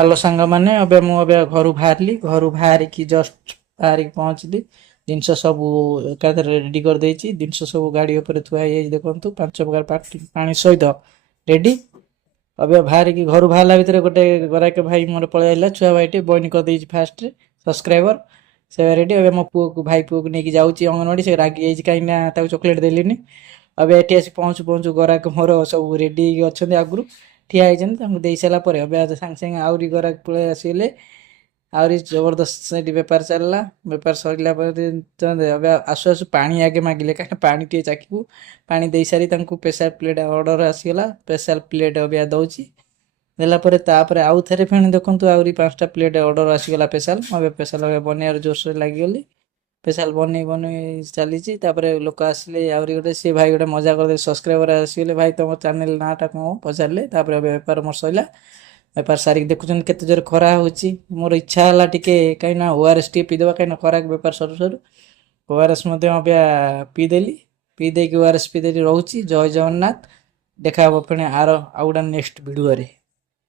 Hello सांग मैंने अबे मुझे घर बाहरिकी जस्ट बाहरिकी पहुँचली जिनस सब एका रेडी कर देछि जिनस सब गाड़ी ऊपर थुआई देखु 5 प्रकार पानी सहित रेडी अबे बाहरिकी घर बाहर भितर गोटे गराक भाई मोर पलैला छुआ भाईटे बॉइन कर देछि फास्ट सब्सक्राइबर से रेडी अबे मो पुओ को भाई पुओ को लेकिन जाऊँगी अंगनवाड़ी से रागी जाइए कहीं चॉकलेट देलीनी अबे एटी आसी पहुँचु पहुँचु गराक मोर सब रेडी अच्छा आगु ठिया होती दे सारापर अब सागे सागे आहरी गराक पलि आसगले आहरी जबरदस्त से बेपार चलला बेपार सरला अब आसु आसु पानी आगे मागिले कहीं पानी टे चाखू पानी दे सारी स्पेशल प्लेट ऑर्डर आसीगला स्पेशल प्लेट अब दौची देलापर तापर आउ थे फिर देखूँ आहरी 5टा प्लेट ऑर्डर आसीगला स्पेशल स्पेशल बनैर जोरसोर लगिगली स्पेशल बन चली लोक आसिले आहरी गोटे सी भाई गोटे मजा कर सब्सक्राइबर आसीगले भाई तुम चैनल नाटा कौन पचारे बेपार मोर सरला बेपार सारिक देखुं केते जोर खरा होची मोर इच्छा है टिके कहीं ओआरएस टी पीदेवा कहीं खरा बेपार सरू सरू ओआरएस पीदेली पीदेक ओआरएस पीदेली रोची जय जगन्नाथ देखा पुणी आर आउ गोटे नेक्स्ट भिडियो।